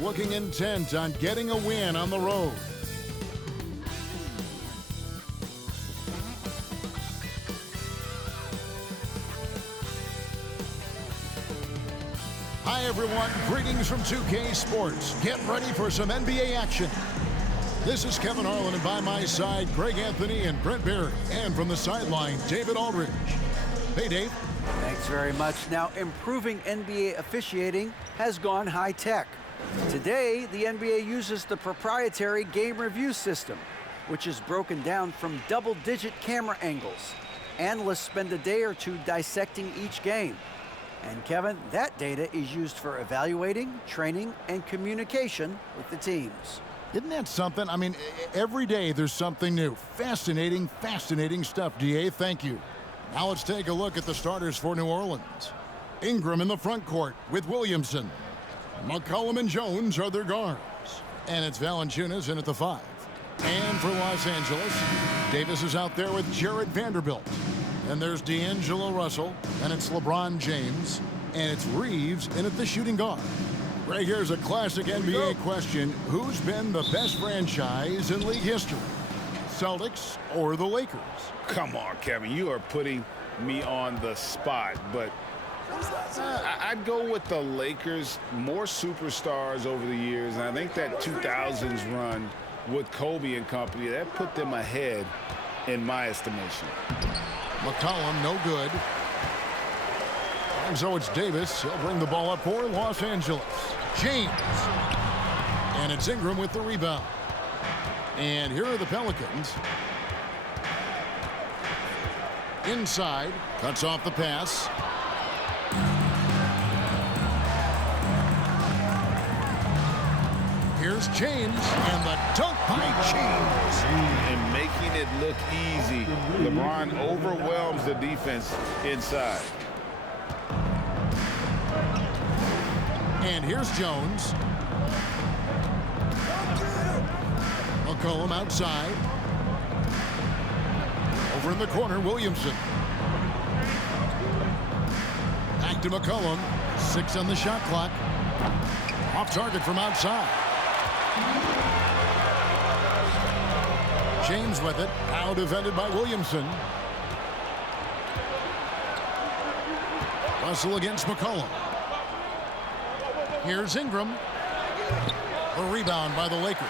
looking intent on getting a win on the road. Hi everyone, greetings from 2K Sports. Get ready for some NBA action. This is Kevin Harlan, and by my side, Greg Anthony and Brent Barry. And from the sideline, David Aldridge. Hey, Dave. Thanks very much. Now, improving NBA officiating has gone high-tech. Today, the NBA uses the proprietary game review system, which is broken down from double-digit camera angles. Analysts spend a day or two dissecting each game. And Kevin, that data is used for evaluating, training, and communication with the teams. Isn't that something? I mean, every day there's something new. Fascinating, fascinating stuff, DA. Thank you. Now let's take a look at the starters for New Orleans. Ingram in the front court with Williamson. McCollum and Jones are their guards. And it's Valanciunas in at the 5. And for Los Angeles, Davis is out there with Jarrett Vanderbilt. And there's D'Angelo Russell, and it's LeBron James, and it's Reeves in at the shooting guard. Right here's a classic NBA question. Who's been the best franchise in league history? Celtics or the Lakers? Come on, Kevin, you are putting me on the spot, but I'd go with the Lakers. More superstars over the years, and I think that 2000s run with Kobe and company, that put them ahead in my estimation. McCollum, no good. And so it's Davis. He'll bring the ball up for Los Angeles. James. And it's Ingram with the rebound. And here are the Pelicans. Inside. Cuts off the pass. Here's James. And the dunk by James. And making it look easy. LeBron overwhelms the defense inside. And here's Jones. McCollum outside. Over in the corner, Williamson. Back to McCollum. 6 on the shot clock. Off target from outside. James with it. Now defended by Williamson. Russell against McCollum. Here's Ingram. A rebound by the Lakers.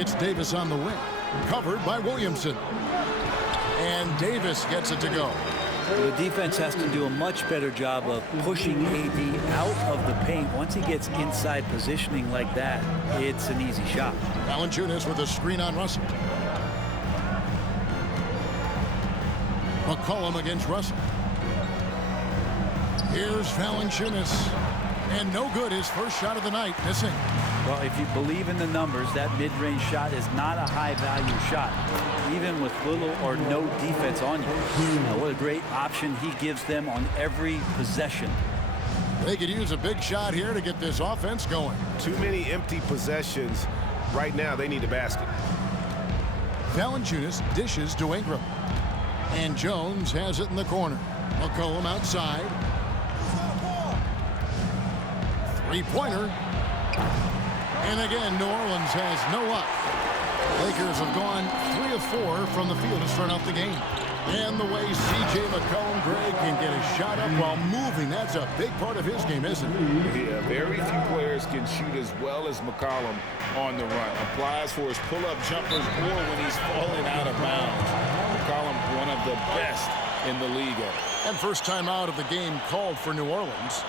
It's Davis on the wing. Covered by Williamson. And Davis gets it to go. The defense has to do a much better job of pushing AD out of the paint. Once he gets inside positioning like that, it's an easy shot. Valanciunas with a screen on Russell. McCollum against Russell. Here's Valanciunas. And no good, his first shot of the night, missing. Well, if you believe in the numbers, that mid-range shot is not a high-value shot, even with little or no defense on you. Now, what a great option he gives them on every possession. They could use a big shot here to get this offense going. Too many empty possessions. Right now, they need a basket. Valanciunas dishes to Ingram. And Jones has it in the corner. McCollum outside. Three-pointer. And again, New Orleans has no luck. Lakers have gone 3 of 4 from the field to start out the game. And the way C.J. McCollum, Greg, can get a shot up while moving, that's a big part of his game, isn't it? Yeah, very few players can shoot as well as McCollum on the run. Applies for his pull-up jumpers or when he's falling out of bounds. McCollum, one of the best in the league. And first time out of the game called for New Orleans.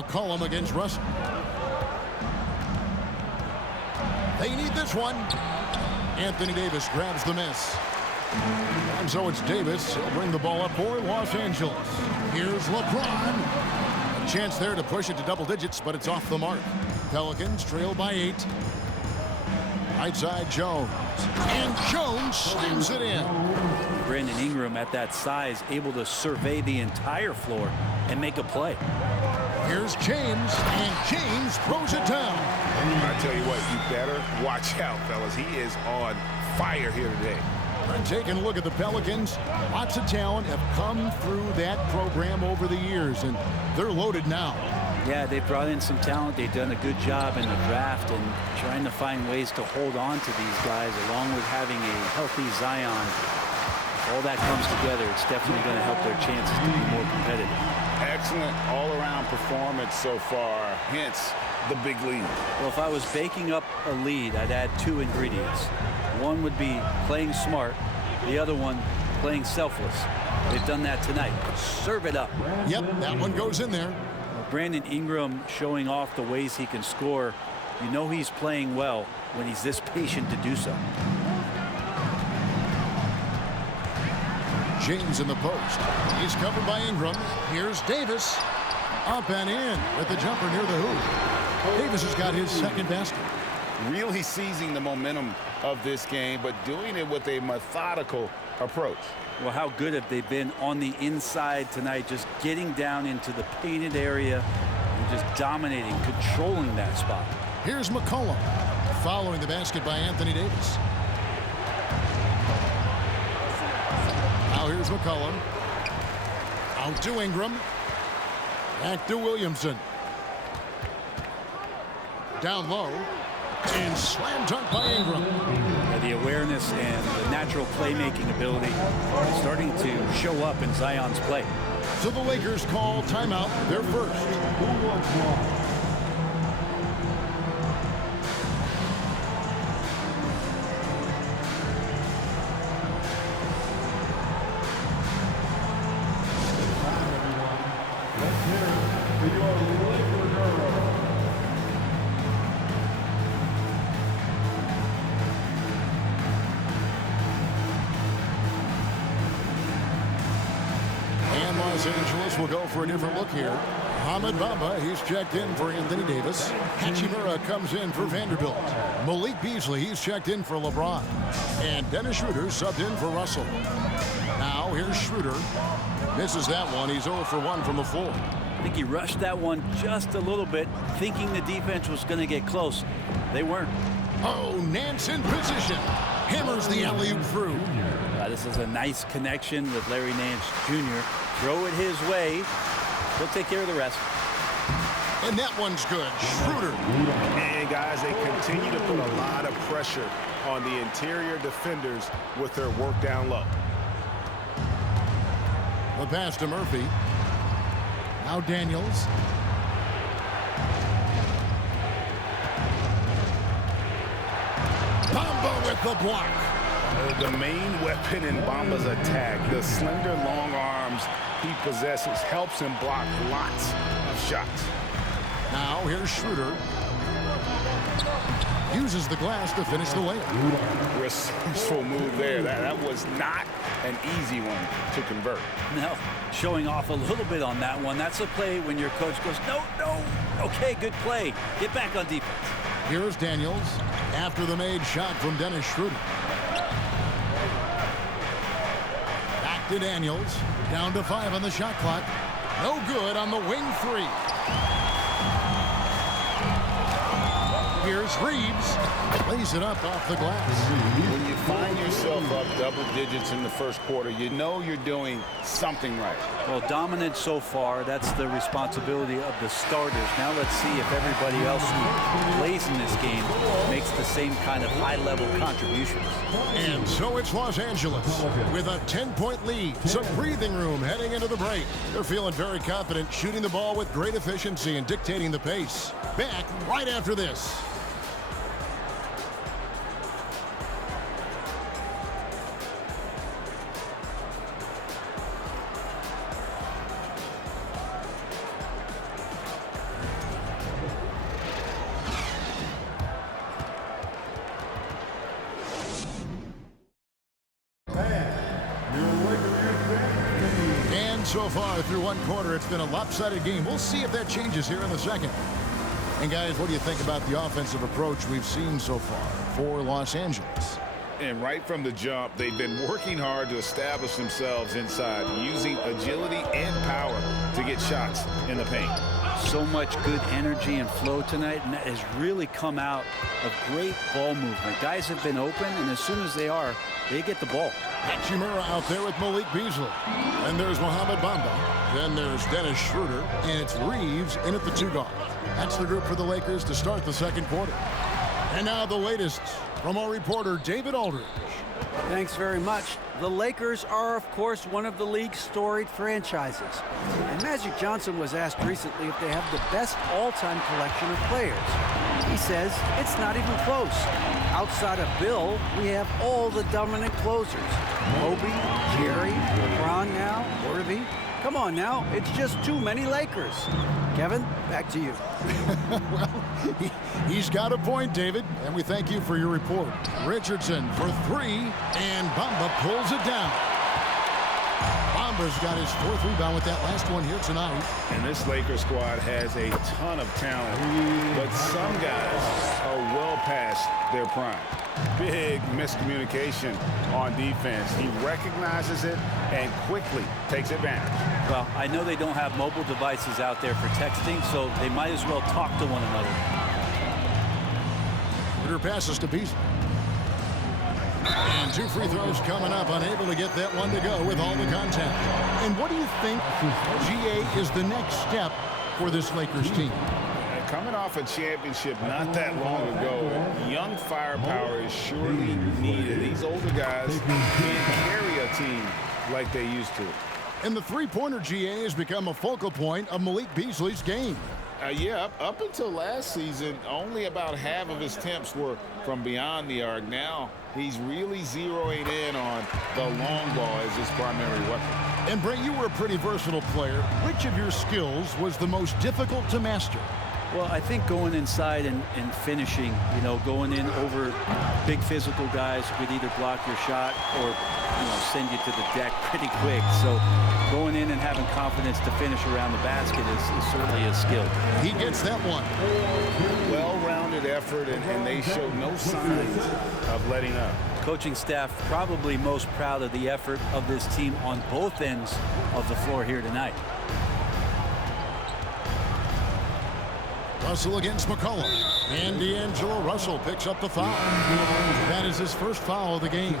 McCollum against Russell. They need this one. Anthony Davis grabs the miss. And so it's Davis. He'll bring the ball up for Los Angeles. Here's LeBron. A chance there to push it to double digits, but it's off the mark. Pelicans trail by 8. Right side, Jones. And Jones slams it in. Brandon Ingram at that size, able to survey the entire floor and make a play. Here's James, and James throws it down. I tell you what, you better watch out, fellas. He is on fire here today. And taking a look at the Pelicans, lots of talent have come through that program over the years, and they're loaded now. Yeah, they've brought in some talent. They've done a good job in the draft and trying to find ways to hold on to these guys, along with having a healthy Zion. If all that comes together, it's definitely going to help their chances to be more competitive. Excellent all-around performance so far, hence the big lead. Well, if I was baking up a lead, I'd add 2 ingredients. One would be playing smart, the other one playing selfless. They've done that tonight. Serve it up. Yep, that one goes in there. Brandon Ingram showing off the ways he can score. You know he's playing well when he's this patient to do so. James in the post. He's covered by Ingram. Here's Davis. Up and in with the jumper near the hoop. Davis has got his second basket. Really seizing the momentum of this game, but doing it with a methodical approach. Well, how good have they been on the inside tonight, just getting down into the painted area and just dominating, controlling that spot. Here's McCollum following the basket by Anthony Davis. Now here's McCollum. Out to Ingram. Back to Williamson. Down low. And slam dunk by Ingram. The awareness and the natural playmaking ability is starting to show up in Zion's play. So the Lakers call timeout, their first. Los Angeles will go for a different look here. Hamid Bamba, he's checked in for Anthony Davis. Hachimura comes in for Vanderbilt. Malik Beasley, he's checked in for LeBron. And Dennis Schroeder subbed in for Russell. Now here's Schroeder. Misses that one. He's 0 for 1 from the floor. I think he rushed that one just a little bit, thinking the defense was going to get close. They weren't. Oh, Nance in position. Hammers the alley-oop through. This is a nice connection with Larry Nance Jr. Throw it his way. He'll take care of the rest. And that one's good. Schroeder. And guys, they continue to put a lot of pressure on the interior defenders with their work down low. The pass to Murphy. Now Daniels. Bamba with the block. The main weapon in Bamba's attack, the slender long arms he possesses, helps him block lots of shots. Now here's Schroeder. Uses the glass to finish the layup. Resourceful move there. That was not an easy one to convert. No, showing off a little bit on that one. That's a play when your coach goes, no, no. Okay, good play. Get back on defense. Here's Daniels after the made shot from Dennis Schroeder. Back to Daniels. Down to 5 on the shot clock. No good on the wing 3. Here's Reeves. Lays it up off the glass. When you find yourself up double digits in the first quarter, you know you're doing something right. Well, dominant so far. That's the responsibility of the starters. Now let's see if everybody else who plays in this game makes the same kind of high-level contributions. And so it's Los Angeles with a 10-point lead. Some breathing room heading into the break. They're feeling very confident, shooting the ball with great efficiency and dictating the pace. Back right after this. So far through one quarter, it's been a lopsided game. We'll see if that changes here in the second. And guys, what do you think about the offensive approach we've seen so far for Los Angeles? And right from the jump, they've been working hard to establish themselves inside, using agility and power to get shots in the paint. So much good energy and flow tonight, and that has really come out of great ball movement. Guys have been open, and as soon as they are, they get the ball. Hachimura out there with Malik Beasley. And there's Mohamed Bamba. Then there's Dennis Schroeder, and it's Reeves in at the 2 guard. That's the group for the Lakers to start the second quarter. And now the latest from our reporter, David Aldridge. Thanks very much. The Lakers are, of course, one of the league's storied franchises. And Magic Johnson was asked recently if they have the best all-time collection of players. He says it's not even close. Outside of Bill, we have all the dominant closers. Kobe, Jerry, LeBron now, Worthy. Come on now, it's just too many Lakers. Kevin, back to you. Well, he's got a point, David, and we thank you for your report. Richardson for 3, and Bamba pulls it down. Bamba's got his 4th rebound with that last one here tonight. And this Lakers squad has a ton of talent, but some guys are well past their prime. Big miscommunication on defense. He recognizes it and quickly takes advantage. Well, I know they don't have mobile devices out there for texting, so they might as well talk to one another. Schroeder passes to Beasley. And 2 free throws coming up, unable to get that one to go with all the contact. And what do you think, GA, is the next step for this Lakers team? Coming off a championship not that long ago, young firepower is surely needed. These older guys can't carry a team like they used to. And the three-pointer, GA, has become a focal point of Malik Beasley's game. Yeah, up until last season, only about half of his attempts were from beyond the arc. Now he's really zeroing in on the long ball as his primary weapon. And Brent, you were a pretty versatile player. Which of your skills was the most difficult to master? Well, I think going inside and finishing, you know, going in over big physical guys who could either block your shot or, you know, send you to the deck pretty quick. So going in and having confidence to finish around the basket is certainly a skill. He gets that one. Well-rounded effort, and they showed no signs of letting up. Coaching staff probably most proud of the effort of this team on both ends of the floor here tonight. Russell against McCollum. And D'Angelo Russell picks up the foul. That is his first foul of the game.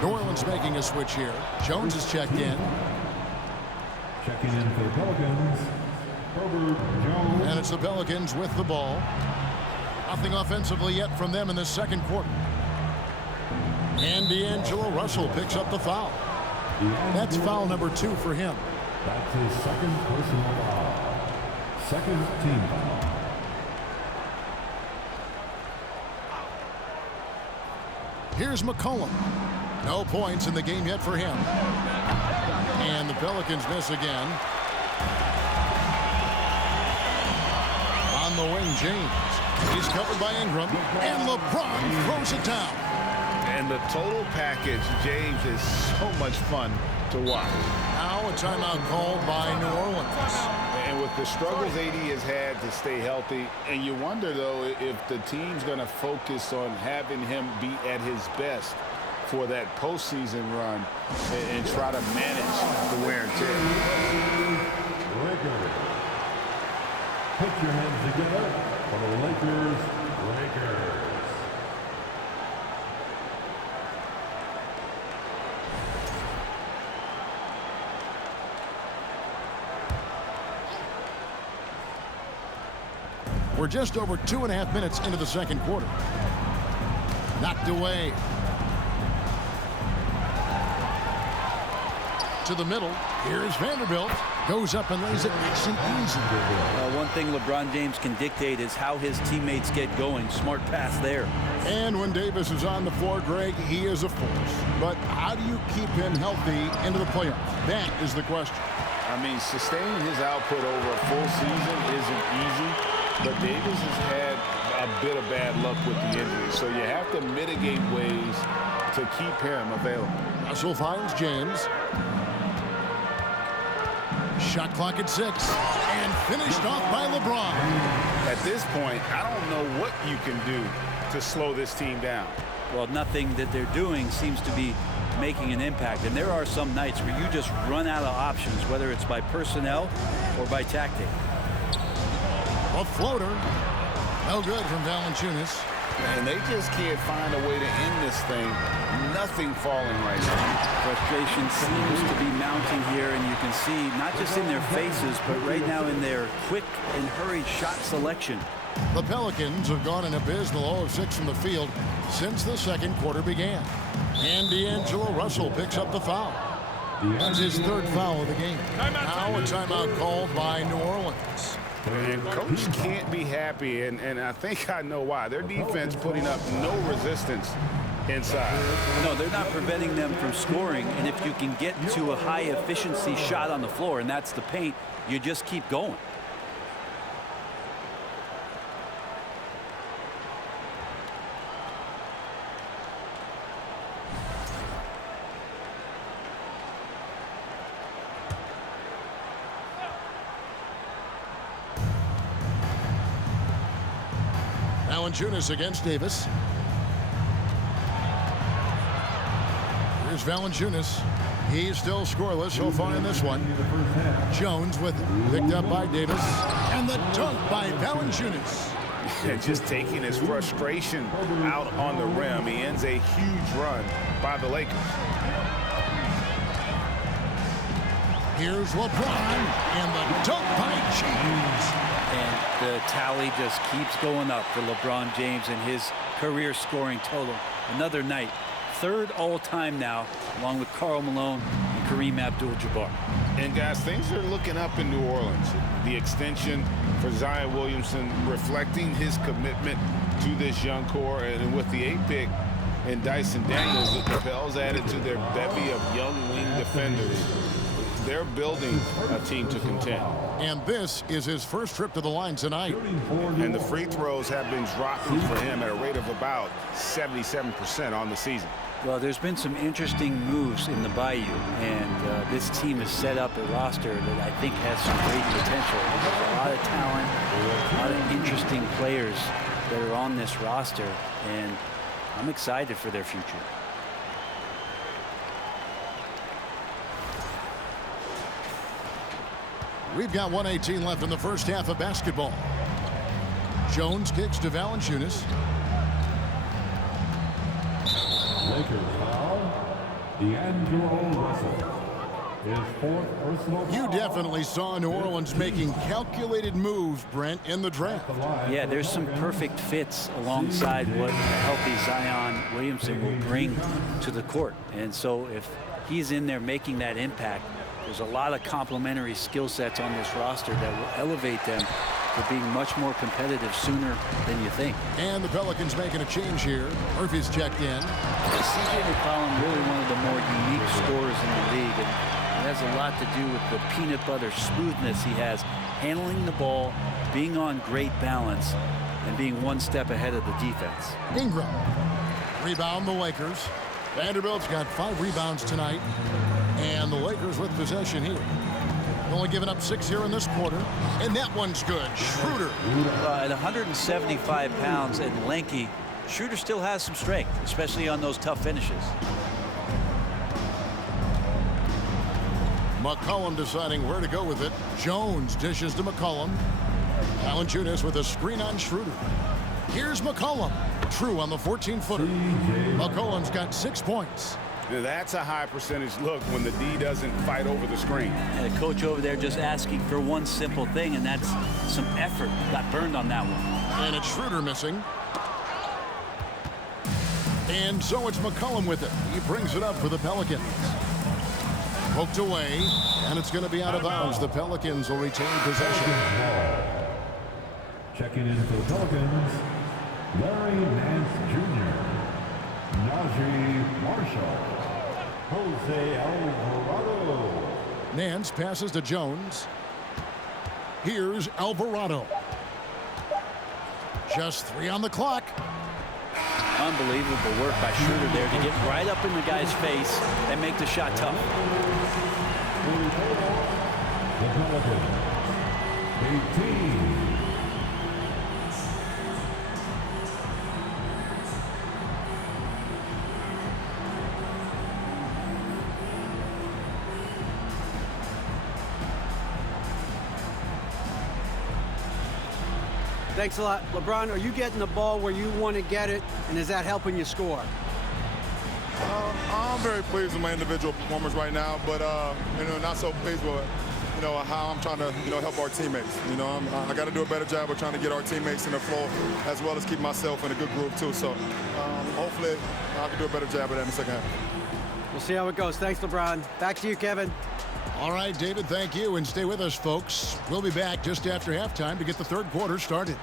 New Orleans making a switch here. Jones is checked in. Checking in for the Pelicans, Herbert Jones. And it's the Pelicans with the ball. Nothing offensively yet from them in the second quarter. And D'Angelo Russell picks up the foul. That's foul number 2 for him. That's his second personal foul. Second team foul. Here's McCollum. No points in the game yet for him. And the Pelicans miss again. On the wing, James. He's covered by Ingram. And LeBron throws it down. And the total package, James, is so much fun to watch. Now a timeout called by New Orleans. And with the struggles AD has had to stay healthy, and you wonder, though, if the team's going to focus on having him be at his best for that postseason run and try to manage the wear and tear. Lakers. Put your hands together for the Lakers. We're just over 2.5 minutes into the second quarter. Knocked away. To the middle. Here's Vanderbilt. Goes up and lays it nice and easy. One thing LeBron James can dictate is how his teammates get going. Smart pass there. And when Davis is on the floor, Greg, he is a force. But how do you keep him healthy into the playoffs? That is the question. I mean, sustaining his output over a full season isn't easy, but Davis has had a bit of bad luck with the injury. So you have to mitigate ways to keep him available. Russell finds James. Shot clock at 6. And finished off by LeBron. At this point, I don't know what you can do to slow this team down. Well, nothing that they're doing seems to be making an impact. And there are some nights where you just run out of options, whether it's by personnel or by tactic. A floater. No good from Valanciunas. And they just can't find a way to end this thing. Nothing falling right now. Frustration seems to be mounting here, and you can see not just in their faces, but right now in their quick and hurried shot selection. The Pelicans have gone an abysmal 0 of 6 from the field since the second quarter began. And D'Angelo Russell picks up the foul. That's his third foul of the game. Now a timeout called by New Orleans. And coach can't be happy, and I think I know why. Their defense putting up no resistance inside. No, they're not preventing them from scoring, and if you can get to a high-efficiency shot on the floor, and that's the paint, you just keep going. Valanciunas against Davis. Here's Valanciunas. He's still scoreless so far in this one. Jones with it. Picked up by Davis. And the dunk by Valanciunas. And just taking his frustration out on the rim. He ends a huge run by the Lakers. Here's LeBron. And the dunk by James. And the tally just keeps going up for LeBron James and his career scoring total. Another night, third all-time now, along with Karl Malone and Kareem Abdul-Jabbar. And guys, things are looking up in New Orleans. The extension for Zion Williamson reflecting his commitment to this young core, and with the 8th pick and Dyson Daniels, the Pels added to their bevy of young wing defenders. They're building a team to contend. And this is his first trip to the line tonight. And the free throws have been dropping for him at a rate of about 77% on the season. Well, there's been some interesting moves in the Bayou, and this team has set up a roster that I think has some great potential. There's a lot of talent, a lot of interesting players that are on this roster, and I'm excited for their future. We've got 1:18 left in the first half of basketball. Jones kicks to Valanciunas. Lakers foul. D'Angelo Russell. His fourth personal foul. You definitely saw New Orleans making calculated moves, Brent, in the draft. Yeah, there's some perfect fits alongside what a healthy Zion Williamson will bring to the court. And so if he's in there making that impact, there's a lot of complementary skill sets on this roster that will elevate them to being much more competitive sooner than you think. And the Pelicans making a change here. Murphy's checked in. C.J. McCollum, really one of the more unique scorers in the league, and it has a lot to do with the peanut butter smoothness he has, handling the ball, being on great balance, and being one step ahead of the defense. Ingram. Rebound the Lakers. Vanderbilt's got 5 rebounds tonight. And the Lakers with possession here. Only giving up 6 here in this quarter. And that one's good. Schroeder. At 175 pounds and lanky, Schroeder still has some strength, especially on those tough finishes. McCollum deciding where to go with it. Jones dishes to McCollum. Valanciunas with a screen on Schroeder. Here's McCollum. True on the 14-footer. McCollum's got 6 points. That's a high percentage look when the D doesn't fight over the screen. And the coach over there just asking for one simple thing, and that's some effort. Got burned on that one. And it's Schroeder missing. And so it's McCollum with it. He brings it up for the Pelicans. Poked away, and it's going to be out of bounds. The Pelicans will retain possession. Checking in for the Pelicans, Larry Nance Jr., Najee Marshall, Jose Alvarado. Nance passes to Jones. Here's Alvarado. Just 3 on the clock. Unbelievable work by Schroeder there to get right up in the guy's face and make the shot tough. The Pelicans. 18. Thanks a lot. LeBron, are you getting the ball where you want to get it, and is that helping you score? I'm very pleased with my individual performance right now, but not so pleased with how I'm trying to help our teammates. I got to do a better job of trying to get our teammates in the flow, as well as keep myself in a good groove too. So hopefully I can do a better job of that in the second half. We'll see how it goes. Thanks, LeBron. Back to you, Kevin. All right, David, thank you, and stay with us, folks. We'll be back just after halftime to get the third quarter started.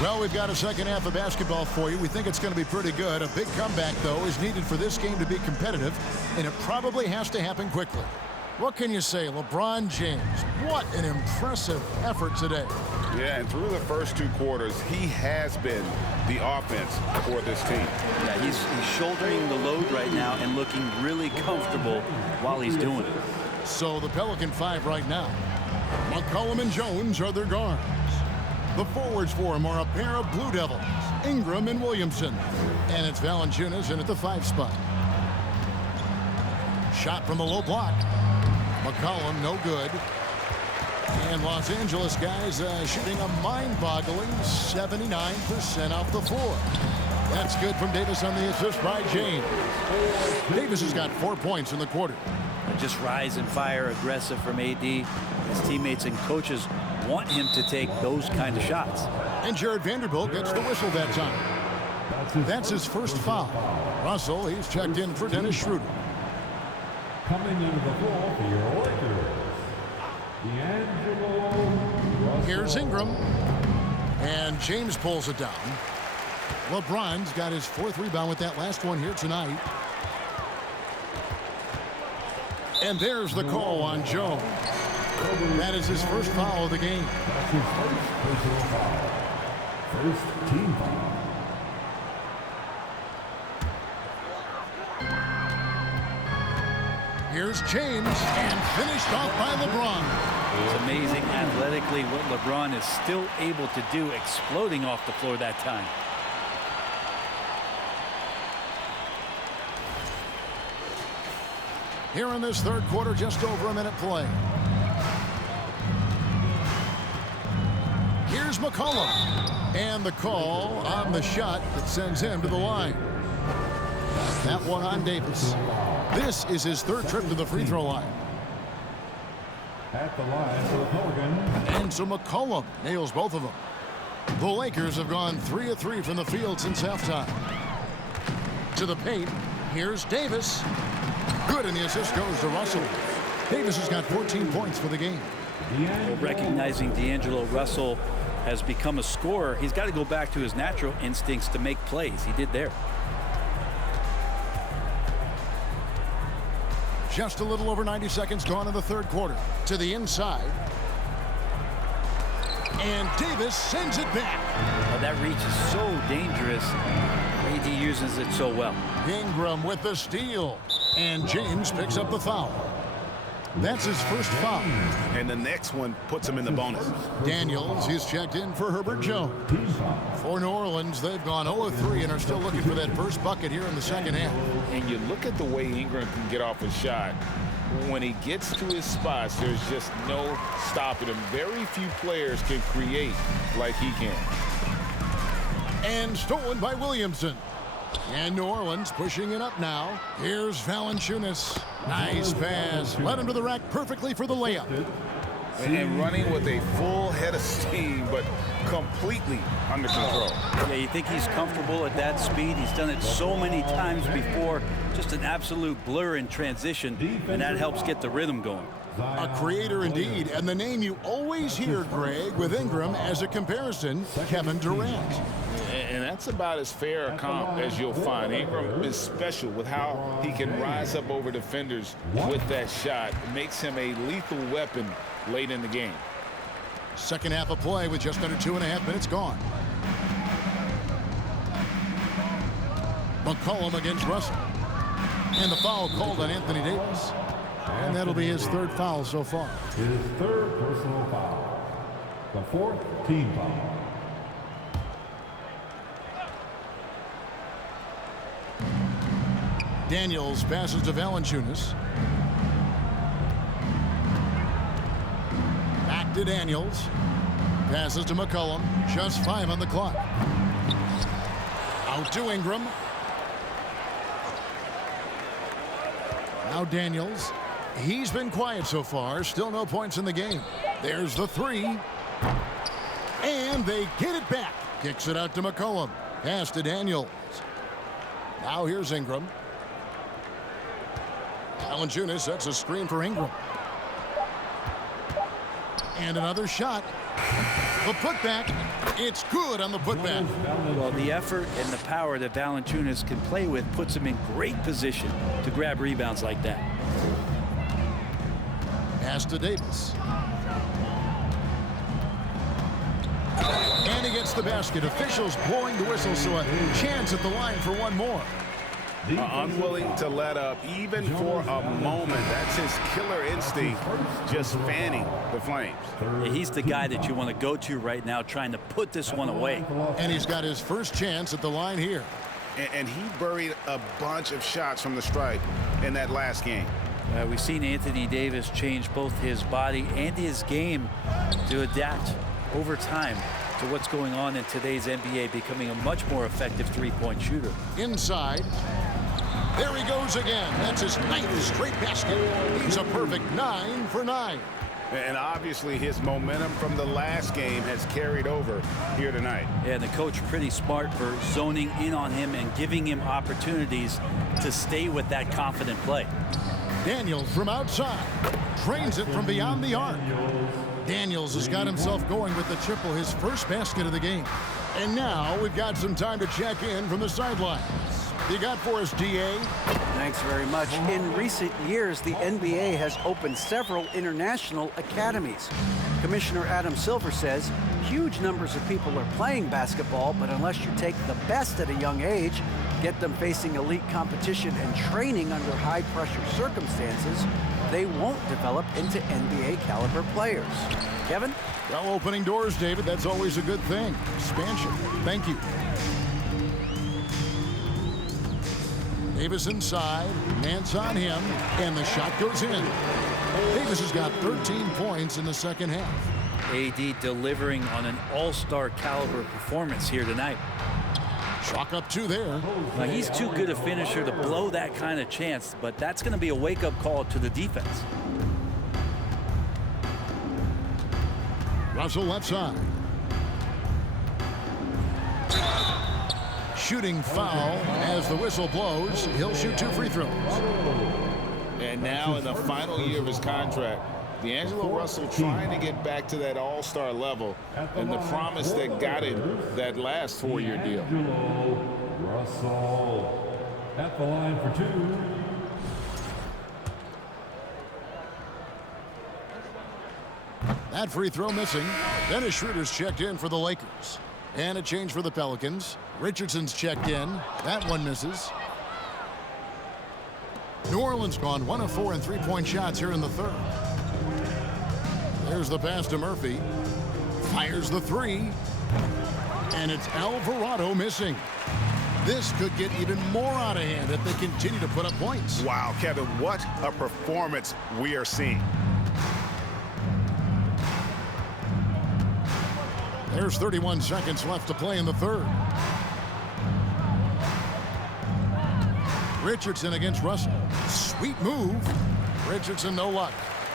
Well, we've got a second half of basketball for you. We think it's going to be pretty good. A big comeback, though, is needed for this game to be competitive, and it probably has to happen quickly. What can you say, LeBron James? What an impressive effort today. Yeah, and through the first two quarters, he has been the offense for this team. Yeah, he's shouldering the load right now and looking really comfortable while he's doing it. So the Pelican 5 right now. McCollum and Jones are their guards. The forwards for him are a pair of Blue Devils, Ingram and Williamson. And it's Valanciunas in at the 5 spot. Shot from the low block. McCollum, no good. And Los Angeles guys shooting a mind-boggling 79% off the floor. That's good from Davis on the assist by James. Davis has got 4 points in the quarter. Just rise and fire, aggressive from AD. His teammates and coaches want him to take those kind of shots. And Jared Vanderbilt gets the whistle that time. That's his first foul. Russell, he's checked in for Dennis Schroeder. Coming into the ball for your Lakers, D'Angelo. Here's Ingram. And James pulls it down. LeBron's got his 4th rebound with that last one here tonight. And there's the call on Jones. That is his first foul of the game. That's his first personal foul. First team foul. Here's James, and finished off by LeBron. It's amazing athletically what LeBron is still able to do, exploding off the floor that time. Here in this third quarter, just over a minute play. Here's McCollum. And the call on the shot that sends him to the line. That one on Davis. This is his 3rd trip to the free throw line. At the line for the Pelicans. And so McCollum nails both of them. The Lakers have gone 3 of 3 from the field since halftime. To the paint, here's Davis. Good, and the assist goes to Russell. Davis has got 14 points for the game. Well, recognizing D'Angelo Russell has become a scorer, he's got to go back to his natural instincts to make plays. He did there. Just a little over 90 seconds gone in the third quarter. To the inside. And Davis sends it back. Well, that reach is so dangerous. AD uses it so well. Ingram with the steal. And James picks up the foul. That's his first foul. And the next one puts him in the bonus. Daniels, he's checked in for Herbert Jones. For New Orleans, they've gone 0-3 and are still looking for that first bucket here in the second half. And you look at the way Ingram can get off a shot. When he gets to his spots, there's just no stopping him. Very few players can create like he can. And stolen by Williamson. And New Orleans pushing it up now. Here's Valanciunas. Nice pass. Led him to the rack perfectly for the layup. and running with a full head of steam, but completely under control. Yeah, you think he's comfortable at that speed. He's done it so many times before. Just an absolute blur in transition, and that helps get the rhythm going. A creator indeed, and the name you always hear, Greg, with Ingram as a comparison, Kevin Durant. And that's about as fair a comp as you'll find. Ingram is special with how he can rise up over defenders with that shot. It makes him a lethal weapon late in the game. Second half of play with just under 2.5 minutes gone. McCollum against Russell. And the foul called on Anthony Davis. And that'll be his third foul so far. His third personal foul. The fourth team foul. Daniels passes to Valanciunas. Back to Daniels. Passes to McCollum. Just 5 on the clock. Out to Ingram. Now Daniels. He's been quiet so far. Still no points in the game. There's the 3. And they get it back. Kicks it out to McCollum. Pass to Daniels. Now here's Ingram. Valanciunas sets a screen for Ingram. And another shot. The putback. It's good on the putback. Well, the effort and the power that Valanciunas can play with puts him in great position to grab rebounds like that. Pass to Davis. And he gets the basket. Officials blowing the whistle, so a chance at the line for one more. Unwilling to let up even for a moment. That's his killer instinct, just fanning the flames. Yeah, he's the guy that you want to go to right now, trying to put this one away. And he's got his first chance at the line here. And he buried a bunch of shots from the stripe in that last game. We've seen Anthony Davis change both his body and his game to adapt over time to what's going on in today's NBA, becoming a much more effective three-point shooter. Inside. There he goes again. That's his 9th straight basket. He's a perfect 9 for 9. And obviously his momentum from the last game has carried over here tonight. Yeah, and the coach pretty smart for zoning in on him and giving him opportunities to stay with that confident play. Daniels from outside. Drains it from beyond the arc. Daniels has got himself going with the triple, his first basket of the game. And now we've got some time to check in from the sidelines. You got for us, DA? Thanks very much. In recent years, the NBA has opened several international academies. Commissioner Adam Silver says huge numbers of people are playing basketball, but unless you take the best at a young age, get them facing elite competition and training under high-pressure circumstances, they won't develop into NBA-caliber players. Kevin? Well, opening doors, David, that's always a good thing. Expansion. Thank you. Davis inside, Nance on him, and the shot goes in. Davis has got 13 points in the second half. AD delivering on an all-star caliber performance here tonight. Chalk up 2 there. Now, he's too good a finisher to blow that kind of chance, but that's going to be a wake-up call to the defense. Russell left side. Shooting foul as the whistle blows. He'll shoot 2 free throws. And now in the final year of his contract, D'Angelo Russell trying to get back to that all-star level and the promise that got him that last 4-year deal. Russell at the line for 2. That free throw missing. Dennis Schroeder's checked in for the Lakers. And a change for the Pelicans. Richardson's checked in. That one misses. New Orleans gone 1 of 4 in three-point shots here in the third. There's the pass to Murphy. Fires the 3. And it's Alvarado missing. This could get even more out of hand if they continue to put up points. Wow, Kevin, what a performance we are seeing. There's 31 seconds left to play in the third. Richardson against Russell. Sweet move. Richardson, no luck.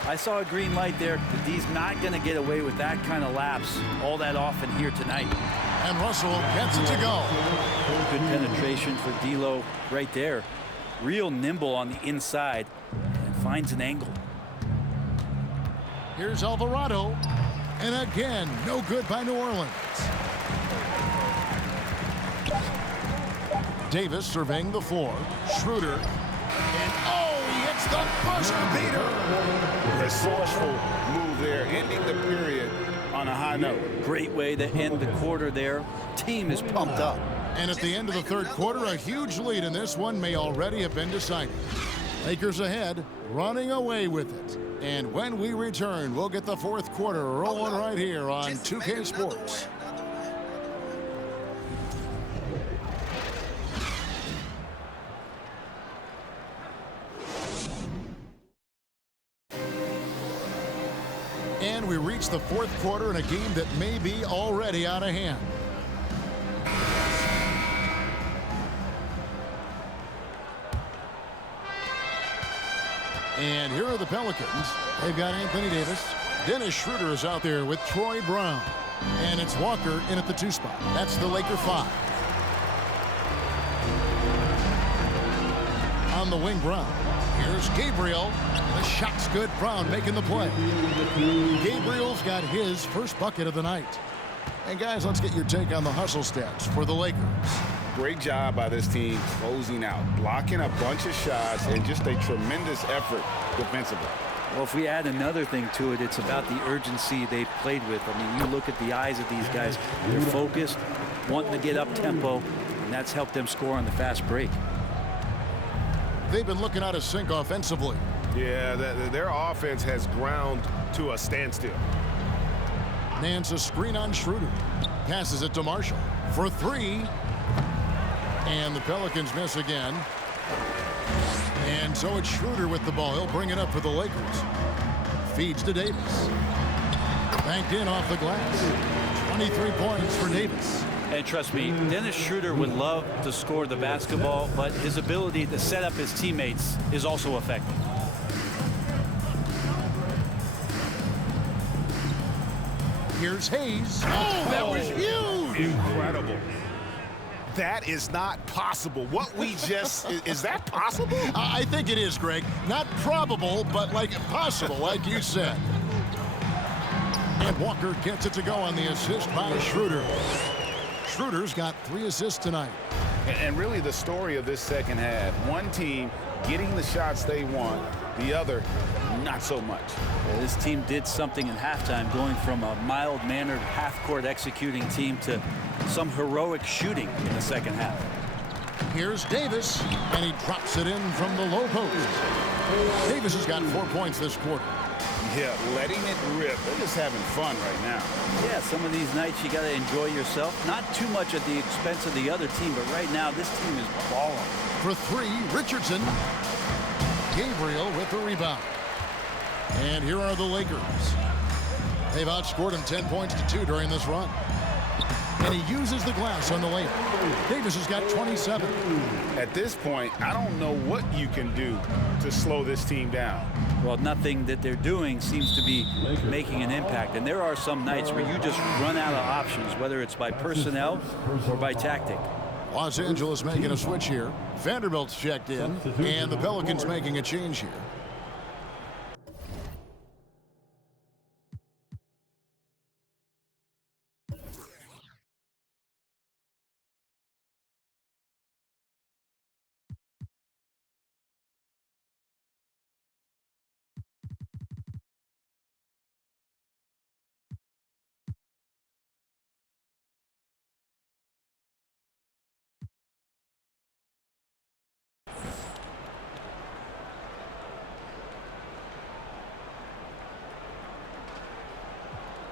I saw a green light there. The D's not going to get away with that kind of lapse all that often here tonight. And Russell gets it to go. Good penetration for D'Lo right there. Real nimble on the inside and finds an angle. Here's Alvarado. And again, no good by New Orleans. Davis surveying the floor. Schroeder. And oh, he hits the buzzer beater. Resourceful move there, ending the period on a high note. Great way to end the quarter there. Team is pumped up. And at the end of the third quarter, a huge lead in this one may already have been decided. Lakers ahead, running away with it. And when we return, we'll get the fourth quarter rolling right here on 2K Sports. And we reach the fourth quarter in a game that may be already out of hand. And here are the Pelicans. They've got Anthony Davis. Dennis Schroeder is out there with Troy Brown. And it's Walker in at the 2 spot. That's the Laker 5. On the wing, Brown. Here's Gabriel. The shot's good. Brown making the play. Gabriel's got his first bucket of the night. And guys, let's get your take on the hustle stats for the Lakers. Great job by this team closing out, blocking a bunch of shots, and just a tremendous effort defensively. Well, if we add another thing to it, it's about the urgency they've played with. I mean, you look at the eyes of these guys. They're focused, wanting to get up tempo, and that's helped them score on the fast break. They've been looking out of sync offensively. Yeah, their offense has ground to a standstill. Nance a screen on Schroeder. Passes it to Marshall for 3. And the Pelicans miss again. And so it's Schroeder with the ball. He'll bring it up for the Lakers. Feeds to Davis. Banked in off the glass. 23 points for Davis. And trust me, Dennis Schroeder would love to score the basketball, but his ability to set up his teammates is also effective. Here's Hayes. Oh, that was huge. Incredible. That is not possible. What we just, is that possible? I think it is, Greg. Not probable, but like possible, like you said. And Walker gets it to go on the assist by Schroeder. Schroeder's got 3 assists tonight. And really the story of this second half, one team getting the shots they want, the other not so much. Well, this team did something in halftime, going from a mild-mannered half-court executing team to some heroic shooting in the second half. Here's Davis, and he drops it in from the low post. Davis has got 4 points this quarter. Yeah, letting it rip. They're just having fun right now. Yeah, some of these nights you got to enjoy yourself. Not too much at the expense of the other team, but right now this team is balling. For 3, Richardson. Gabriel with the rebound. And here are the Lakers. They've outscored him 10 points to 2 during this run. And he uses the glass on the layup. Davis has got 27. At this point, I don't know what you can do to slow this team down. Well, nothing that they're doing seems to be making an impact. And there are some nights where you just run out of options, whether it's by personnel or by tactic. Los Angeles making a switch here. Vanderbilt's checked in, and the Pelicans making a change here.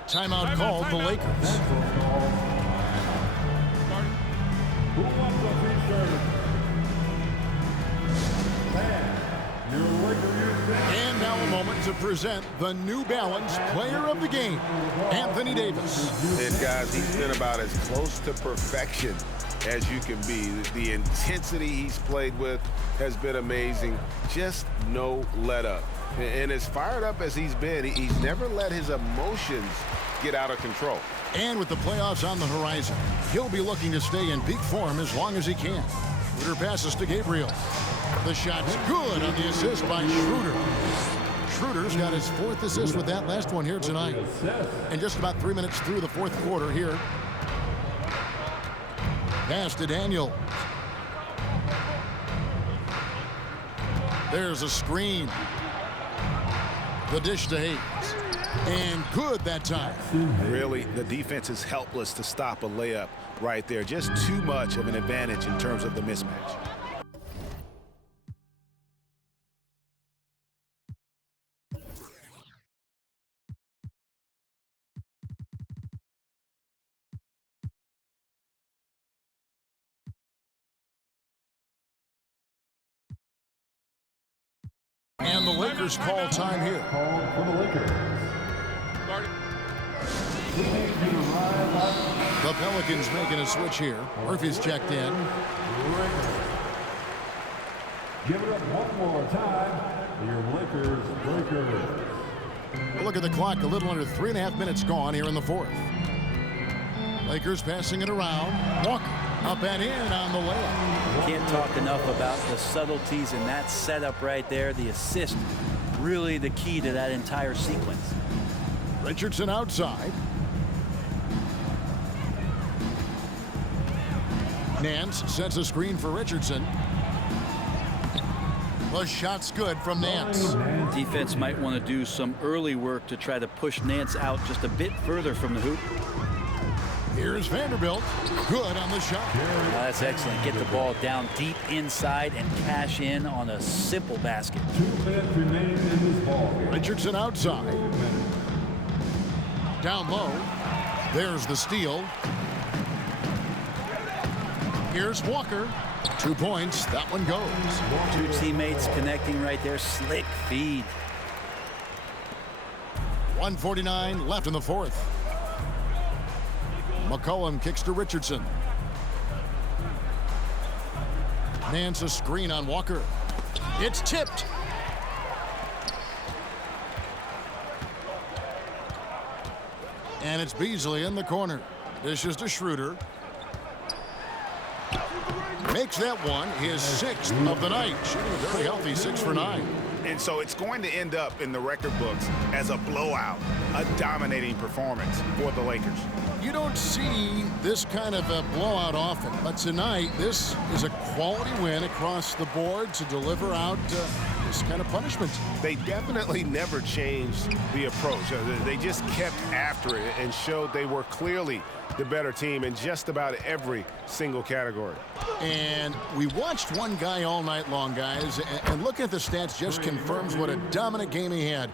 Timeout called the Lakers. Who wants a free service? And now a moment to present the New Balance Player of the Game, Anthony Davis. And guys, he's been about as close to perfection as you can be. The intensity he's played with has been amazing. Just no let up. And as fired up as he's been, he's never let his emotions get out of control. And with the playoffs on the horizon, he'll be looking to stay in peak form as long as he can. Schroeder passes to Gabriel. The shot's good on the assist by Schroeder. Schroeder's got his 4th assist with that last one here tonight. And just about 3 minutes through the 4th quarter here. Pass to Daniel. There's a screen. The dish to Hayes. And good that time. Really, the defense is helpless to stop a layup right there. Just too much of an advantage in terms of the mismatch. And the Lakers call time here. Call for the Lakers. The Pelicans making a switch here. Murphy's checked in. Give it up one more time. Your Lakers breakers. Look at the clock. A little under 3.5 minutes gone here in the 4th. Lakers passing it around. Walker up and in on the layup. Can't talk enough about the subtleties in that setup right there. The assist, really the key to that entire sequence. Richardson outside. Nance sets a screen for Richardson. The shot's good from Nance. Defense might want to do some early work to try to push Nance out just a bit further from the hoop. Here's Vanderbilt. Good on the shot. That's excellent. Get the ball down deep inside and cash in on a simple basket. 2 minutes remain in this ball game. Richardson outside. Down low. There's the steal. Here's Walker. 2 points. That one goes. 2 teammates connecting right there. Slick feed. 1:49 left in the 4th. McCollum kicks to Richardson. Nance a screen on Walker. It's tipped. And it's Beasley in the corner. Dishes to Schroeder. Makes that one his 6th of the night. Shooting a very healthy 6 for 9. And so it's going to end up in the record books as a blowout, a dominating performance for the Lakers. You don't see this kind of a blowout often, but tonight this is a quality win across the board to deliver out this kind of punishment. They definitely never changed the approach. They just kept after it and showed they were clearly the better team in just about every single category. And we watched one guy all night long, guys, and looking at the stats just confirms what a dominant game he had.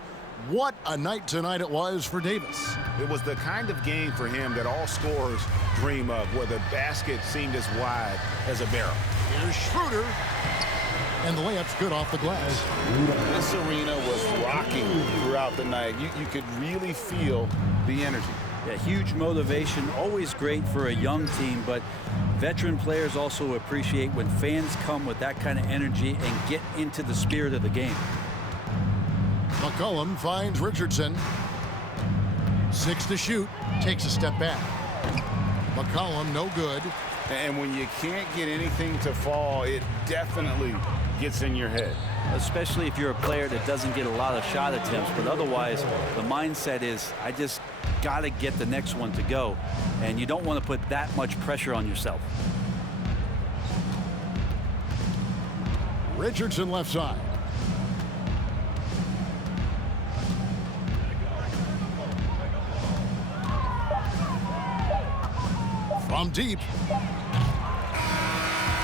What a night tonight it was for Davis. It was the kind of game for him that all scorers dream of, where the basket seemed as wide as a barrel. Here's Schroeder. And the layup's good off the glass. This arena was rocking throughout the night. You could really feel the energy. Yeah, huge motivation, always great for a young team, but veteran players also appreciate when fans come with that kind of energy and get into the spirit of the game. McCollum finds Richardson. 6 to shoot. Takes a step back. McCollum no good. And when you can't get anything to fall, it definitely gets in your head. Especially if you're a player that doesn't get a lot of shot attempts, but otherwise the mindset is, I just got to get the next one to go. And you don't want to put that much pressure on yourself. Richardson left side. From deep.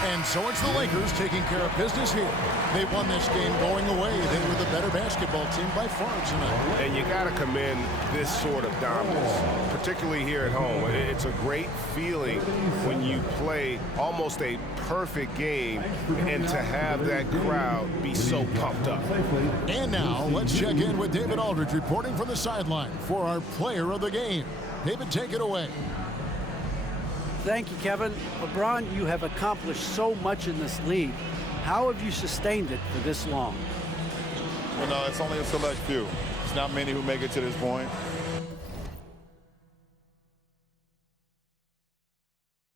And so it's the Lakers taking care of business here. They won this game going away. They were the better basketball team by far tonight. And you got to commend this sort of dominance, particularly here at home. It's a great feeling when you play almost a perfect game and to have that crowd be so pumped up. And now let's check in with David Aldridge reporting from the sideline for our player of the game. David, take it away. Thank you, Kevin. LeBron, you have accomplished so much in this league. How have you sustained it for this long? You know, it's only a select few. It's not many who make it to this point.